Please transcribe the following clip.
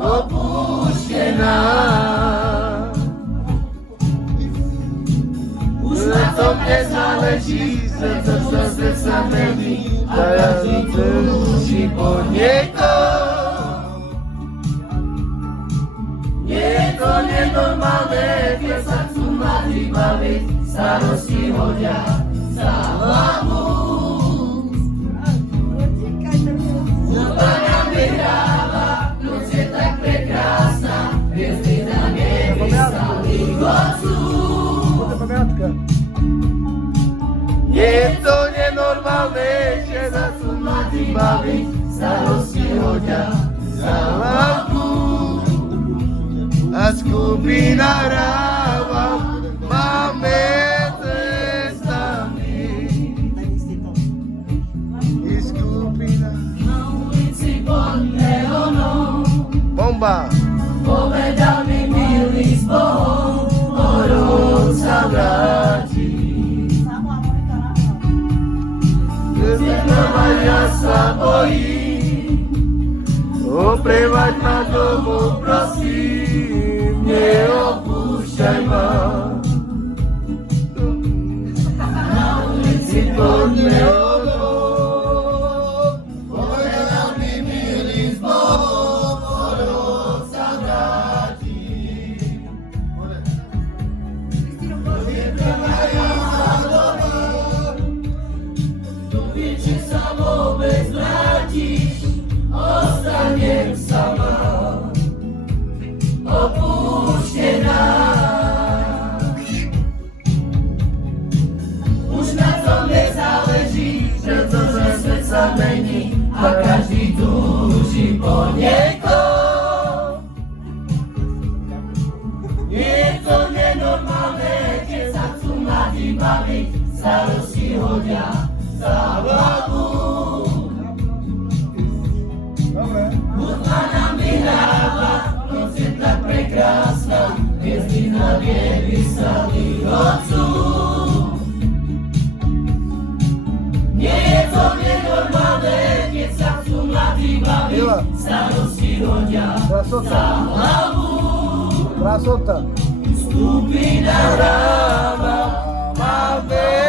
opuštená. Už na tom nezáleží, srdce sa mení, a ja túži po niekom. Nie je to nenormálne, keď sa chcú mladí baviť, starosti hodia za hlavu. Hudba nám vyhráva, noc je tak prekrásna, hviezdy na nebi stali odsú. Nie je to nenormálne, že sa chcú mladí baviť, starosti hodia za hlavu. A skupina hráva, máme cestami. I skupina na ulici pod neonom. Bomba! Povedal mi milý s Bohom, horod sa vráti. Ja sa bojím, oprevať ma domov, prosím, neopúšťaj ma. Na ulici pod neonom, povedal mi milý s Bohom, horod sa vráti. Ja sa bojím, či sa vôbec vrátiš, ostanem sama, opuštená. Už na tom nezáleží, že to svet sa mení a každý túži po niekom. Je to nenormálne, keď sa chcú mladí baviť, starosti hodia za hlavu. Hudba nám vyhráva, noc je tak prekrásna, hviezdy na nebi stali odsú. Nie je to nenormálne, keď sa chcú mladí baviť, starosti hodia za hlavu. Skupina hráva, máme